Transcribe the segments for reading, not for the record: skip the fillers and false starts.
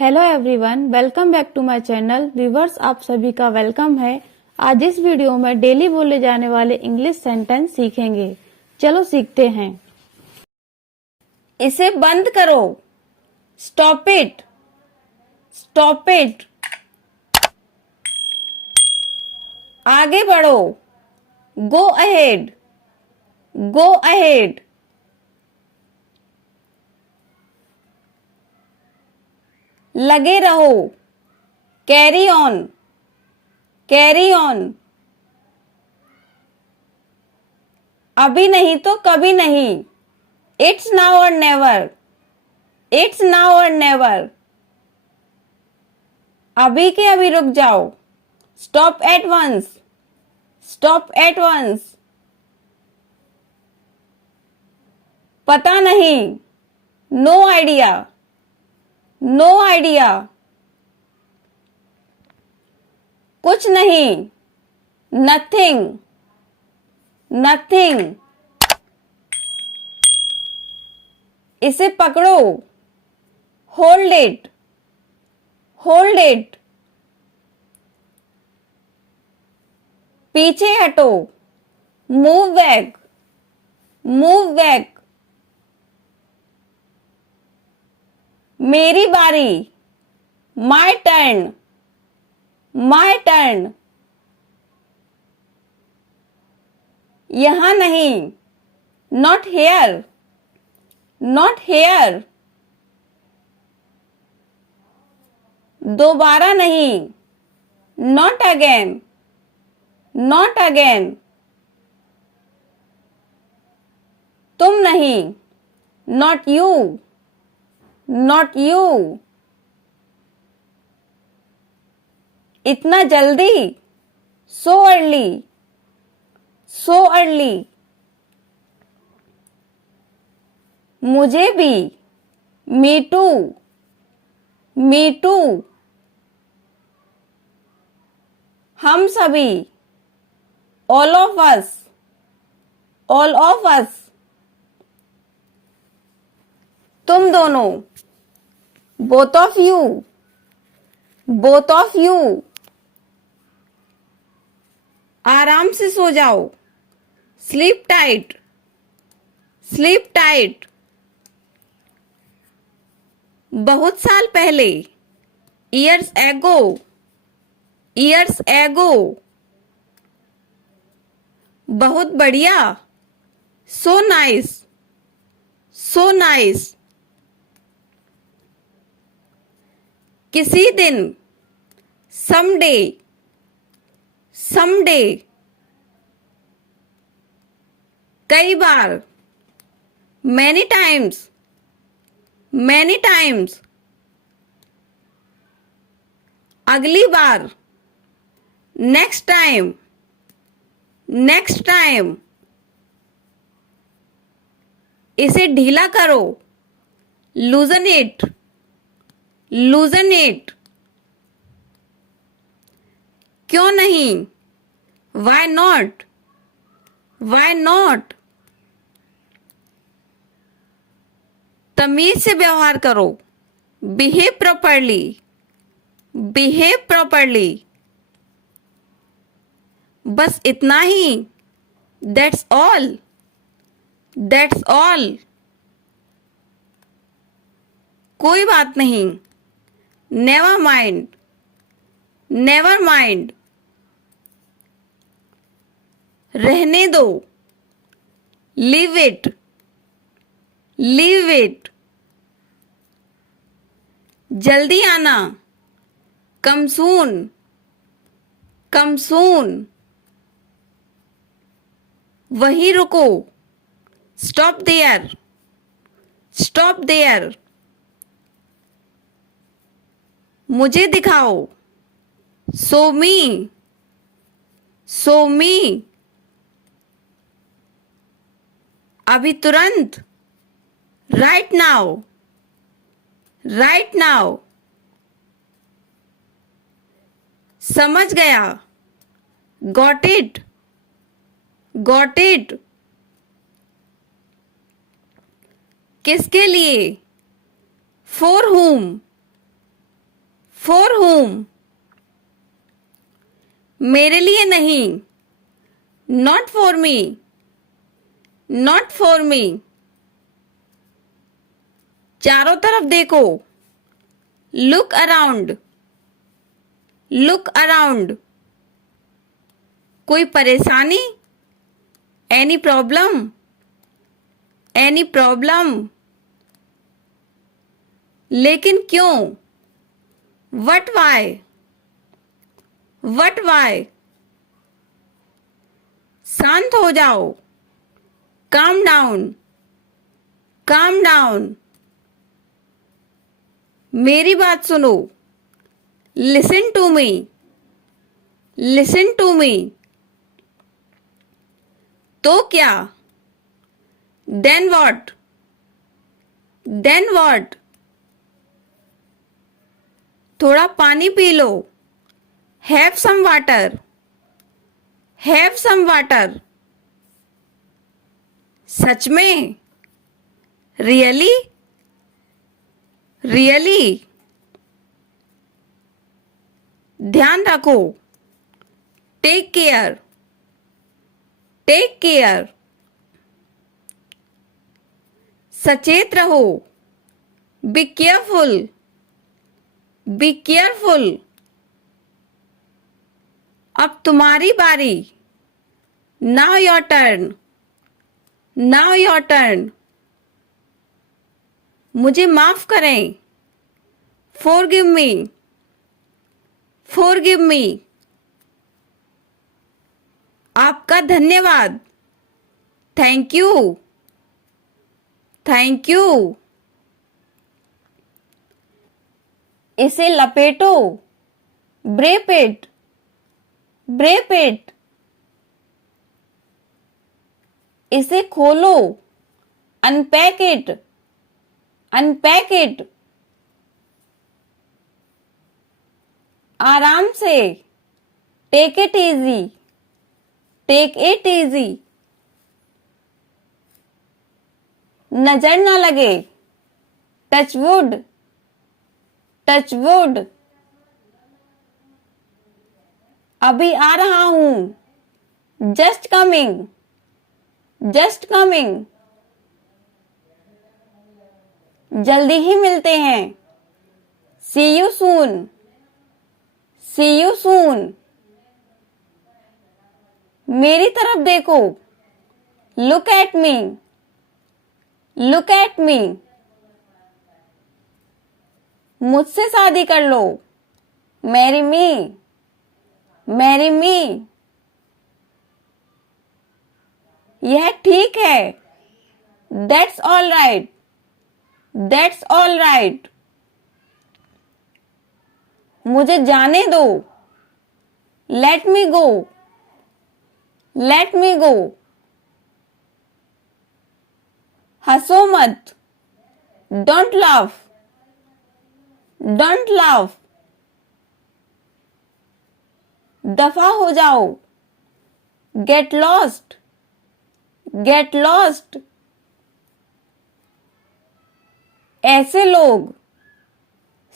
Hello everyone, welcome back to my channel. Viewers, आप सभी का वेलकम है। आज इस वीडियो में डेली बोले जाने वाले इंग्लिश सेंटेंस सीखेंगे। चलो सीखते हैं। इसे बंद करो। Stop it. Stop it. आगे बढ़ो। Go ahead. Go ahead. लगे रहो। Carry on. Carry on. अभी नहीं तो कभी नहीं। It's now or never. It's now or never. अभी के अभी रुक जाओ। Stop at once. Stop at once. पता नहीं। No idea. No idea. कुछ नहीं। नथिंग। नथिंग। इसे पकड़ो। Hold it. Hold it. पीछे हटो। Move back. Move back. मेरी बारी। My turn. My turn. यहां नहीं। Not here. Not here. दोबारा नहीं। Not again. Not again. तुम नहीं। Not you. Not you. इतना जल्दी। So early. So early. मुझे भी। Me too. Me too. हम सभी। All of us. All of us. तुम दोनों। Both of you. Both of you. आराम से सो जाओ। Sleep tight. Sleep tight. बहुत साल पहले। Years ago. Years ago. बहुत बढ़िया। So nice. So nice. किसी दिन। समडे। समडे। कई बार। Many times. Many times. अगली बार। Next time. Next time. इसे ढीला करो। Loosen it. Loosen it. क्यों नहीं। Why not. Why not. तमीज से व्यवहार करो। Behave properly. Behave properly. बस इतना ही। That's all. That's all. कोई बात नहीं। Never mind. Never mind. रहने दो। Leave it. Leave it. जल्दी आना। Come soon. Come soon. वहीं रुको। Stop there. Stop there. मुझे दिखाओ। सो मी। सो मी। अभी तुरंत। Right now. Right now. समझ गया। Got it. Got it. किसके लिए। For whom। For whom? मेरे लिए नहीं. Not for me. Not for me. चारों तरफ देखो. Look around. Look around. कोई परेशानी? Any problem? Any problem? लेकिन क्यों? What why? What why? शांत हो जाओ. Calm down. Calm down. मेरी बात सुनो. Listen to me. Listen to me. तो क्या? Then what? Then what? थोड़ा पानी P low. Have some water. Have some water. सच में? Really? Really? ध्यान रखो. Take care. Take care. सचेत रहो. Be careful. Be careful. अब तुम्हारी बारी. Now your turn. Now your turn. मुझे माफ करें. Forgive me. Forgive me. आपका धन्यवाद. Thank you. Thank you. इसे लपेटो. Wrap it. Wrap it. इसे खोलो. Unpack it. Unpack it. आराम से. Take it easy. Take it easy. नजर न लगे. Touch wood. Touch wood. अभी आ रहा हूं. Just coming. Just coming. जल्दी ही मिलते हैं. See you soon. See you soon. मेरी तरफ देखो. Look at me. Look at me. मुझसे शादी कर लो. Marry me. Marry me. यह ठीक है. That's all right. That's all right. मुझे जाने दो. Let me go. Let me go. हंसो मत. Don't laugh. Don't laugh. दफा हो जाओ. Get lost. Get lost. ऐसे लोग.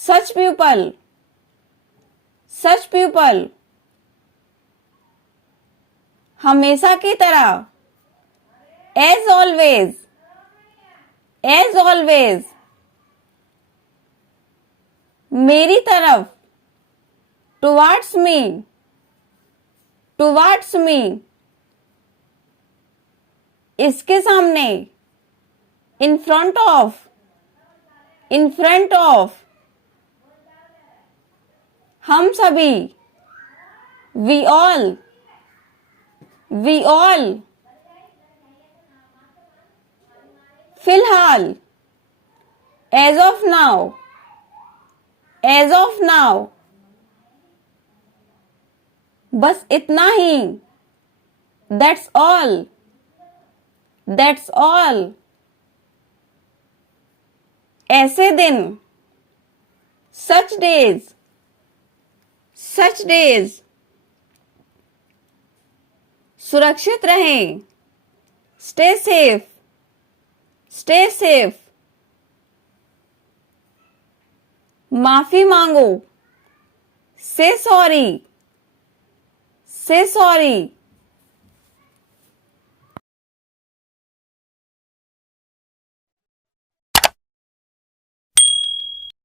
Such people. Such people. हमेशा की तरह. As always. As always. मेरी तरफ. Towards me. Towards me. इसके सामने. In front of. In front of. हम सभी. We all. We all. फिलहाल. As of now. As of now. बस इतना ही. That's all. That's all. ऐसे दिन. Such days. Such days. सुरक्षित रहें. Stay safe. Stay safe. माफी मांगो. से सॉरी, से सॉरी।